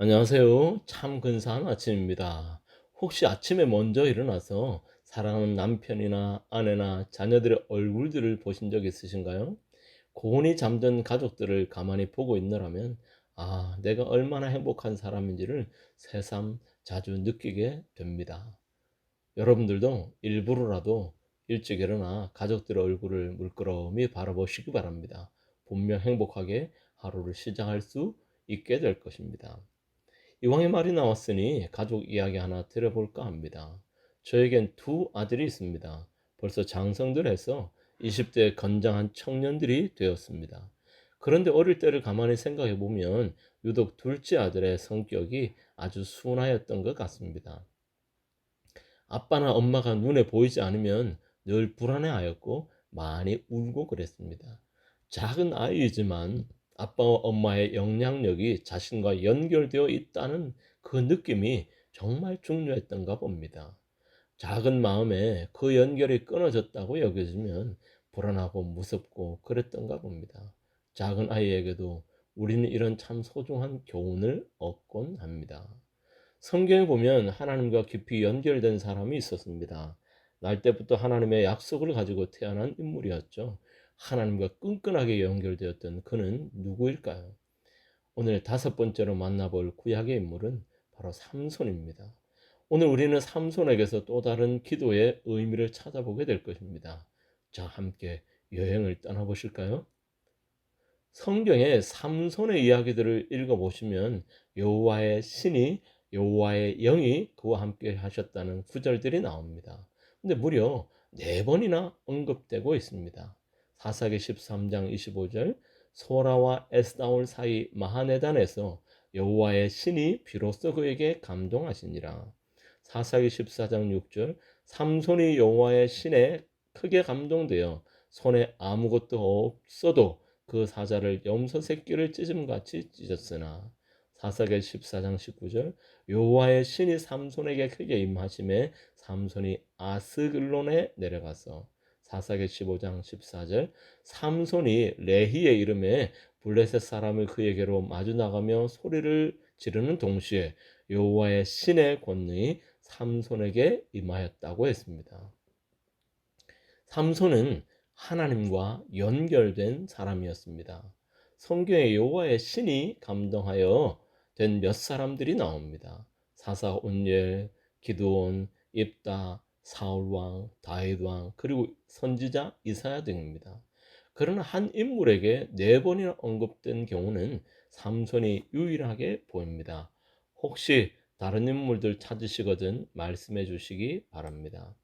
안녕하세요. 참 근사한 아침입니다. 혹시 아침에 먼저 일어나서 사랑하는 남편이나 아내나 자녀들의 얼굴들을 보신 적 있으신가요? 고온이 잠든 가족들을 가만히 보고 있느라면, 내가 얼마나 행복한 사람인지를 새삼 자주 느끼게 됩니다. 여러분들도 일부러라도 일찍 일어나 가족들의 얼굴을 물끄러미 바라보시기 바랍니다. 분명 행복하게 하루를 시작할 수 있게 될 것입니다. 이왕의 말이 나왔으니 가족 이야기 하나 들어볼까 합니다. 저에겐 두 아들이 있습니다. 벌써 장성들 해서 20대 건장한 청년들이 되었습니다. 그런데 어릴 때를 가만히 생각해 보면 유독 둘째 아들의 성격이 아주 순하였던 것 같습니다. 아빠나 엄마가 눈에 보이지 않으면 늘 불안해하였고 많이 울고 그랬습니다. 작은 아이이지만 아빠와 엄마의 영향력이 자신과 연결되어 있다는 그 느낌이 정말 중요했던가 봅니다. 작은 마음에 그 연결이 끊어졌다고 여겨지면 불안하고 무섭고 그랬던가 봅니다. 작은 아이에게도 우리는 이런 참 소중한 교훈을 얻곤 합니다. 성경에 보면 하나님과 깊이 연결된 사람이 있었습니다. 날 때부터 하나님의 약속을 가지고 태어난 인물이었죠. 하나님과 끈끈하게 연결되었던 그는 누구일까요? 오늘 다섯 번째로 만나볼 구약의 인물은 바로 삼손입니다. 오늘 우리는 삼손에게서 또 다른 기도의 의미를 찾아보게 될 것입니다. 자, 함께 여행을 떠나보실까요? 성경의 삼손의 이야기들을 읽어보시면 여호와의 신이 여호와의 영이 그와 함께 하셨다는 구절들이 나옵니다. 근데 무려 네 번이나 언급되고 있습니다. 사사기 13장 25절 소라와 에스다올 사이 마하네단에서 여호와의 신이 비로소 그에게 감동하시니라. 사사기 14장 6절 삼손이 여호와의 신에 크게 감동되어 손에 아무것도 없어도 그 사자를 염소 새끼를 찢음같이 찢었으나. 사사기 14장 19절 여호와의 신이 삼손에게 크게 임하심에 삼손이 아스글론에 내려가서. 사사기 15장 14절 삼손이 레히의 이름에 블레셋 사람을 그에게로 마주 나가며 소리를 지르는 동시에 여호와의 신의 권능이 삼손에게 임하였다고 했습니다. 삼손은 하나님과 연결된 사람이었습니다. 성경에 여호와의 신이 감동하여 된 몇 사람들이 나옵니다. 사사 온열, 기드온, 입다, 사울 왕, 다윗 왕, 그리고 선지자 이사야 등입니다. 그러나 한 인물에게 네 번이나 언급된 경우는 삼손이 유일하게 보입니다. 혹시 다른 인물들 찾으시거든 말씀해 주시기 바랍니다.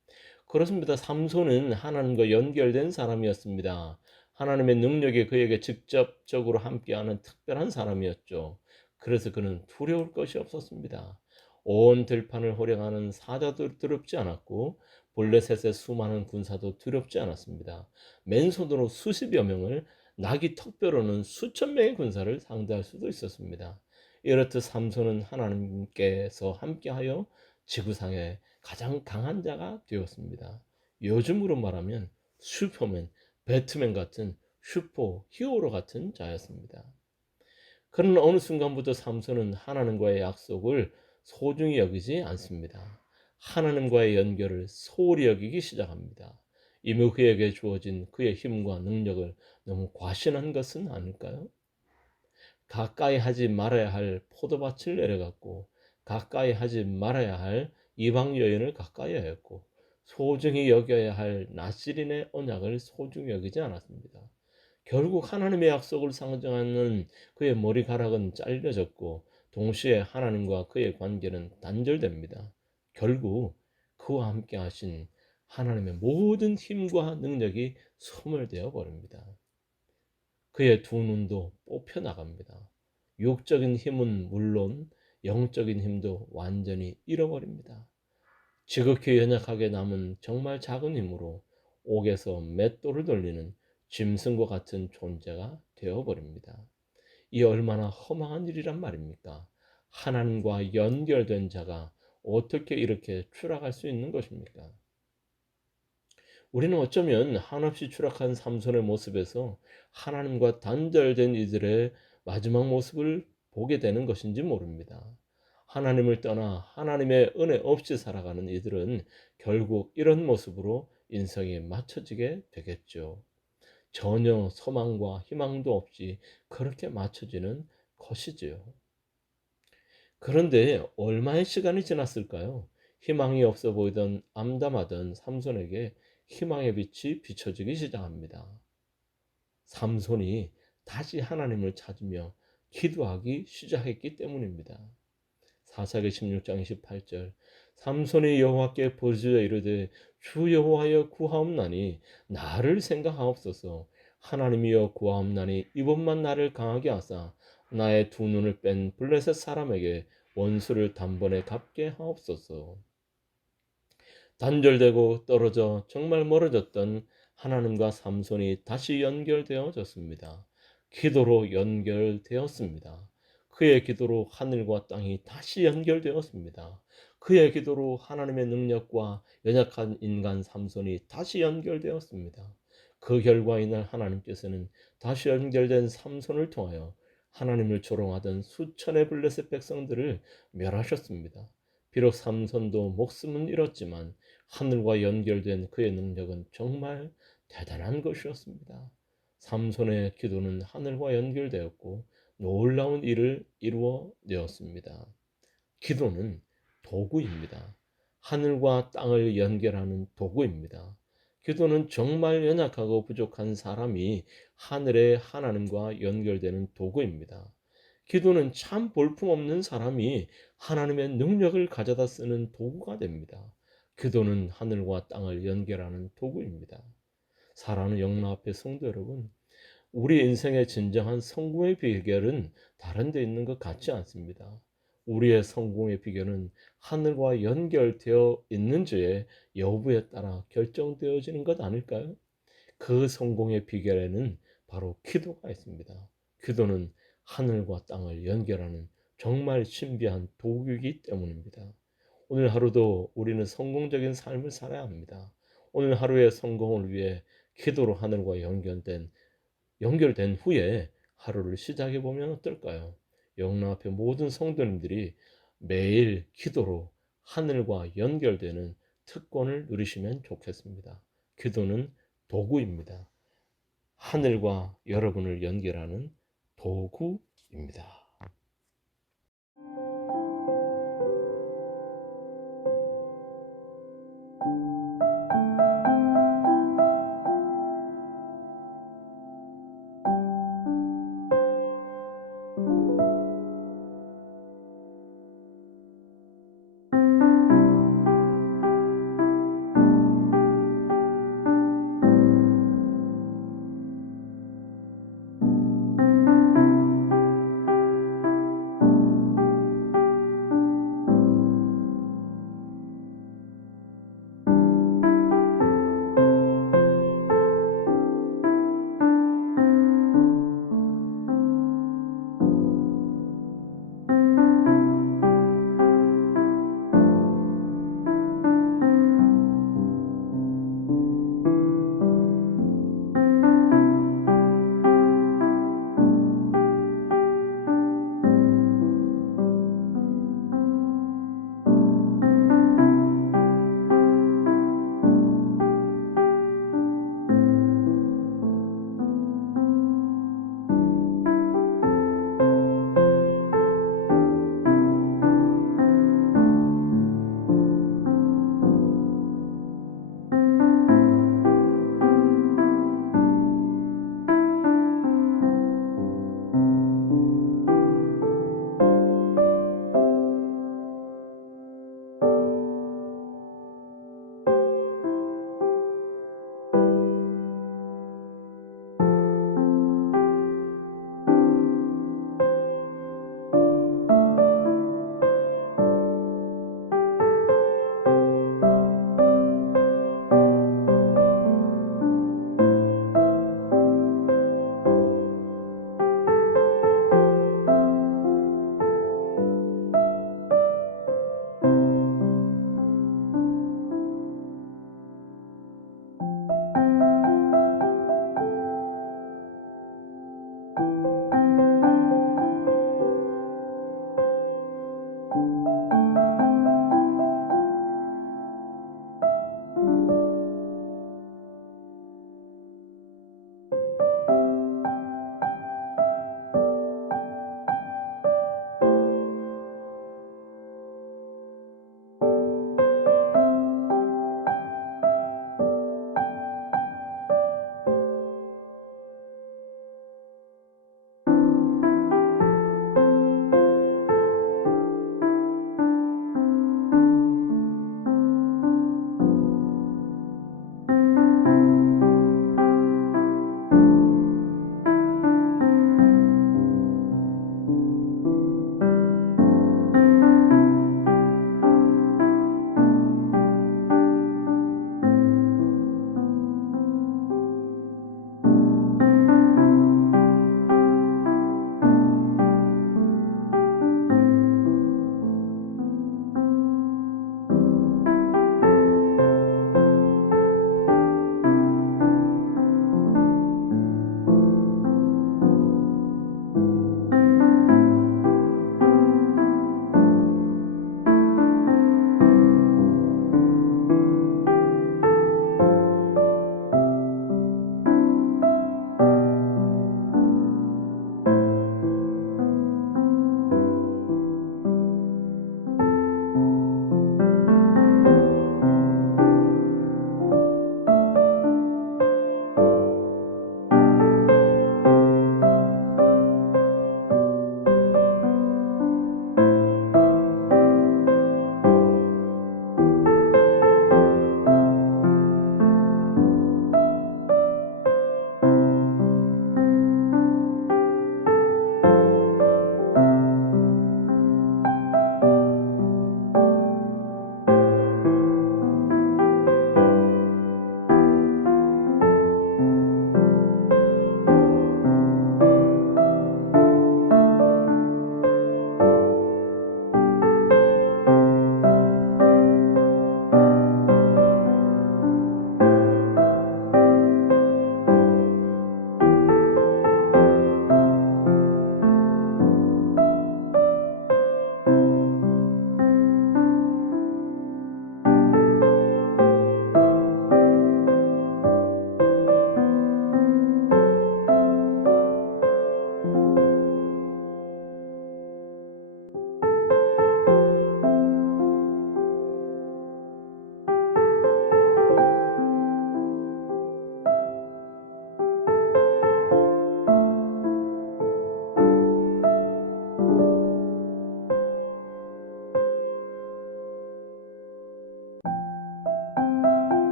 그렇습니다. 삼손은 하나님과 연결된 사람이었습니다. 하나님의 능력이 그에게 직접적으로 함께하는 특별한 사람이었죠. 그래서 그는 두려울 것이 없었습니다. 온 들판을 호령하는 사자도 두렵지 않았고 블레셋의 수많은 군사도 두렵지 않았습니다. 맨손으로 수십여 명을, 나귀 턱뼈로는 수천 명의 군사를 상대할 수도 있었습니다. 이렇듯 삼손은 하나님께서 함께하여 지구상에 가장 강한 자가 되었습니다. 요즘으로 말하면 슈퍼맨, 배트맨 같은 슈퍼 히어로 같은 자였습니다. 그러나 어느 순간부터 삼손은 하나님과의 약속을 소중히 여기지 않습니다. 하나님과의 연결을 소홀히 여기기 시작합니다. 이미 그에게 주어진 그의 힘과 능력을 너무 과신한 것은 아닐까요? 가까이 하지 말아야 할 포도밭을 내려갔고, 가까이 하지 말아야 할 이방 여인을 가까이 하였고, 소중히 여겨야 할 나시린의 언약을 소중히 여기지 않았습니다. 결국 하나님의 약속을 상징하는 그의 머리카락은 잘려졌고, 동시에 하나님과 그의 관계는 단절됩니다. 결국 그와 함께 하신 하나님의 모든 힘과 능력이 소멸되어 버립니다. 그의 두 눈도 뽑혀 나갑니다. 육적인 힘은 물론 영적인 힘도 완전히 잃어버립니다. 지극히 연약하게 남은 정말 작은 힘으로 옥에서 맷돌을 돌리는 짐승과 같은 존재가 되어버립니다. 이 얼마나 허망한 일이란 말입니까? 하나님과 연결된 자가 어떻게 이렇게 추락할 수 있는 것입니까? 우리는 어쩌면 한없이 추락한 삼손의 모습에서 하나님과 단절된 이들의 마지막 모습을 보게 되는 것인지 모릅니다. 하나님을 떠나 하나님의 은혜 없이 살아가는 이들은 결국 이런 모습으로 인생에 맞춰지게 되겠죠. 전혀 소망과 희망도 없이 그렇게 맞춰지는 것이지요. 그런데 얼마의 시간이 지났을까요? 희망이 없어 보이던 암담하던 삼손에게 희망의 빛이 비춰지기 시작합니다. 삼손이 다시 하나님을 찾으며 기도하기 시작했기 때문입니다. 사사기 16장 28절 삼손이 여호와께 부르짖어 이르되 주 여호와여 구하옵나니 나를 생각하옵소서. 하나님이여 구하옵나니 이번만 나를 강하게 하사 나의 두 눈을 뺀 블레셋 사람에게 원수를 단번에 갚게 하옵소서. 단절되고 떨어져 정말 멀어졌던 하나님과 삼손이 다시 연결되어졌습니다. 기도로 연결되었습니다. 그의 기도로 하늘과 땅이 다시 연결되었습니다. 그의 기도로 하나님의 능력과 연약한 인간 삼손이 다시 연결되었습니다. 그 결과 이날 하나님께서는 다시 연결된 삼손을 통하여 하나님을 조롱하던 수천의 블레셋 백성들을 멸하셨습니다. 비록 삼손도 목숨은 잃었지만 하늘과 연결된 그의 능력은 정말 대단한 것이었습니다. 삼손의 기도는 하늘과 연결되었고 놀라운 일을 이루어내었습니다. 기도는 도구입니다. 하늘과 땅을 연결하는 도구입니다. 기도는 정말 연약하고 부족한 사람이 하늘의 하나님과 연결되는 도구입니다. 기도는 참 볼품없는 사람이 하나님의 능력을 가져다 쓰는 도구가 됩니다. 기도는 하늘과 땅을 연결하는 도구입니다. 사랑하는 영락 앞에 성도 여러분, 우리 인생의 진정한 성공의 비결은 다른 데 있는 것 같지 않습니다. 우리의 성공의 비결은 하늘과 연결되어 있는지의 여부에 따라 결정되어지는 것 아닐까요? 그 성공의 비결에는 바로 기도가 있습니다. 기도는 하늘과 땅을 연결하는 정말 신비한 도구이기 때문입니다. 오늘 하루도 우리는 성공적인 삶을 살아야 합니다. 오늘 하루의 성공을 위해 기도로 하늘과 연결된 후에 하루를 시작해 보면 어떨까요? 영락 앞에 모든 성도님들이 매일 기도로 하늘과 연결되는 특권을 누리시면 좋겠습니다. 기도는 도구입니다. 하늘과 여러분을 연결하는 도구입니다.